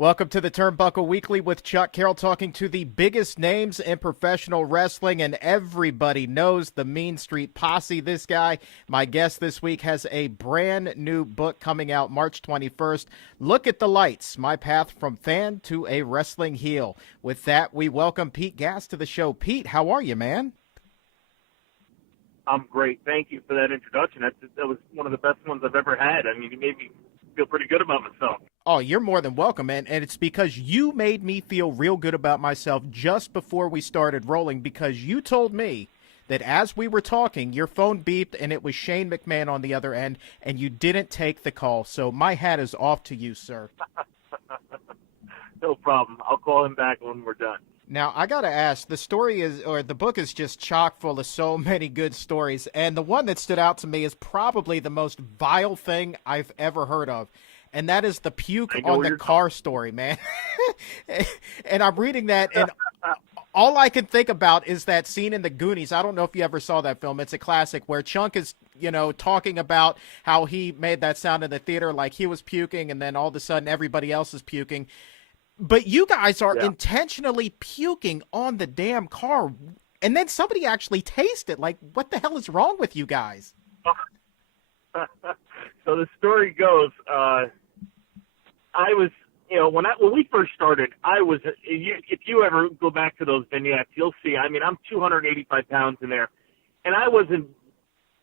Welcome to the Turnbuckle Weekly with Chuck Carroll, talking to the biggest names in professional wrestling, and everybody knows the Mean Street Posse. This guy, my guest this week, has a brand new book coming out March 21st. Look at the Lights, My Path from Fan to a Wrestling Heel. With that, we welcome Pete Gass to the show. Pete, how are you, man? I'm great. Thank you for that introduction. That was one of the best ones I've ever had. I mean, it made me feel pretty good about myself. Oh, you're more than welcome, man. And it's because you made me feel real good about myself just before we started rolling, because you told me that as we were talking, your phone beeped and it was Shane McMahon on the other end, and you didn't take the call. So my hat is off to you, sir. No problem. I'll call him back when we're done. Now, I got to ask, the book is just chock full of so many good stories. And the one that stood out to me is probably the most vile thing I've ever heard of. And that is the puke on the car story, man. And I'm reading that, and all I can think about is that scene in The Goonies. I don't know if you ever saw that film. It's a classic where Chunk is, talking about how he made that sound in the theater like he was puking, and then all of a sudden everybody else is puking. But you guys are intentionally puking on the damn car, and then somebody actually tasted it. Like, what the hell is wrong with you guys? So the story goes, I was, when we first started, if you ever go back to those vignettes, you'll see, I mean, I'm 285 pounds in there, and I wasn't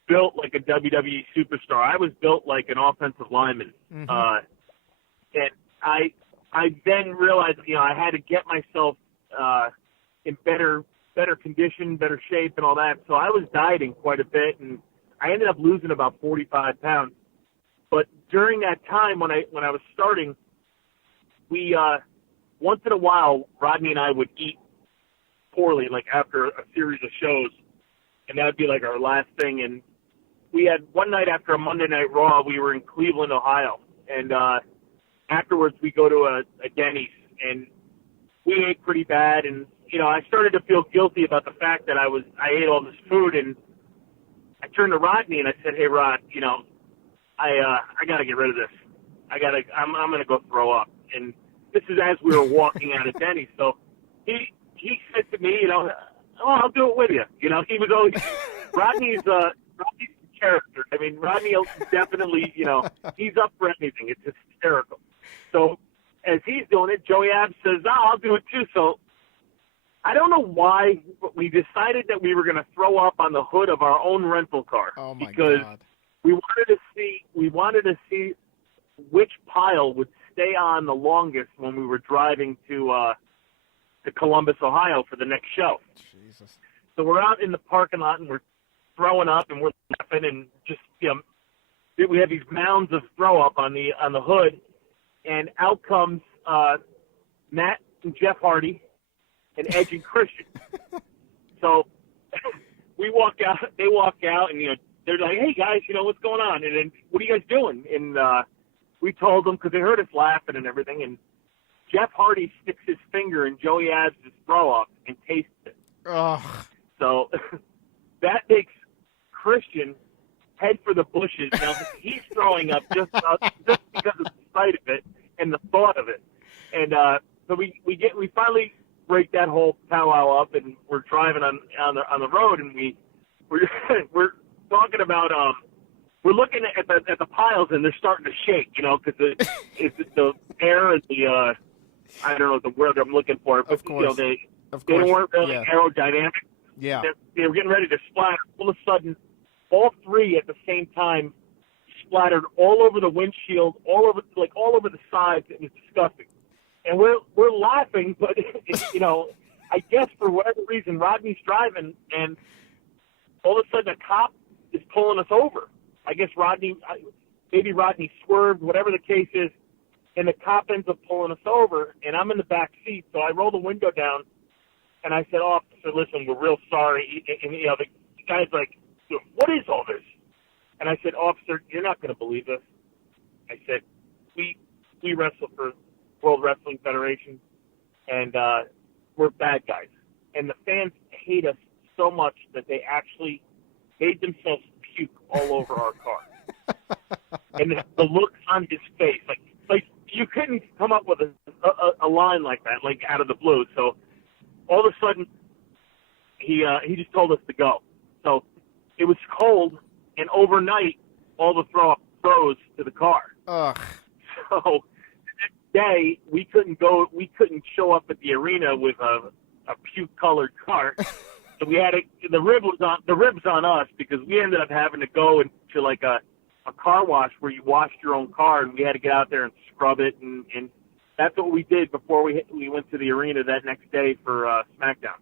built like a WWE superstar. I was built like an offensive lineman. Mm-hmm. And I then realized, I had to get myself in better condition, better shape, and all that. So I was dieting quite a bit, and I ended up losing about 45 pounds. But during that time when I was starting, we once in a while, Rodney and I would eat poorly, like after a series of shows, and that would be like our last thing. And we had one night after a Monday Night Raw, we were in Cleveland, Ohio, and afterwards we go to a Denny's, and we ate pretty bad. And I started to feel guilty about the fact that I ate all this food, and I turned to Rodney and I said, "Hey, Rod, I got to get rid of this. I'm going to go throw up." And this is as we were walking out of Denny's. So he said to me, "Oh, I'll do it with you." He was always, Rodney's a character. I mean, Rodney definitely, he's up for anything. It's hysterical. So as he's doing it, Joey Abs says, "Oh, I'll do it too." So I don't know why, but we decided that we were going to throw up on the hood of our own rental car. Oh my because God. We wanted to see which pile would stay on the longest when we were driving to Columbus, Ohio for the next show. Jesus. So we're out in the parking lot and we're throwing up and we're laughing and just we have these mounds of throw up on the hood, and out comes Matt and Jeff Hardy and Edge and Christian. So we walk out, they walk out, and they're like, "Hey guys, what's going on? And then what are you guys doing?" And we told them, because they heard us laughing and everything. And Jeff Hardy sticks his finger in Joey Abs' throw up and tastes it. Ugh. So that makes Christian head for the bushes. Now he's throwing up just because of the sight of it and the thought of it. And so we finally break that whole powwow up, and we're driving on the road, and we're talking about we're looking at the piles, and they're starting to shake, because the air and the I don't know the word I'm looking for, but of course. They weren't really aerodynamic. Yeah. They were getting ready to splatter. All of a sudden, all three at the same time splattered all over the windshield, all over the sides. It was disgusting. And we're laughing, but I guess for whatever reason, Rodney's driving, and all of a sudden a cop is pulling us over. I guess maybe Rodney swerved, whatever the case is, and the cop ends up pulling us over, and I'm in the back seat, so I roll the window down, and I said, "Officer, listen, we're real sorry." And the guy's like, "What is all this?" And I said, "Officer, you're not going to believe this." I said, we wrestle for World Wrestling Federation, and we're bad guys. And the fans hate us so much that they actually made themselves puke all over our car. And the look on his face, like you couldn't come up with a line like that, like out of the blue. So all of a sudden, he just told us to go. So it was cold, and overnight, all the throws to the car. Ugh. So the next day, we couldn't show up at the arena with a puke-colored car. So we had the ribs on us, because we ended up having to go into like a car wash where you washed your own car, and we had to get out there and scrub it, and that's what we did before we went to the arena that next day for SmackDown.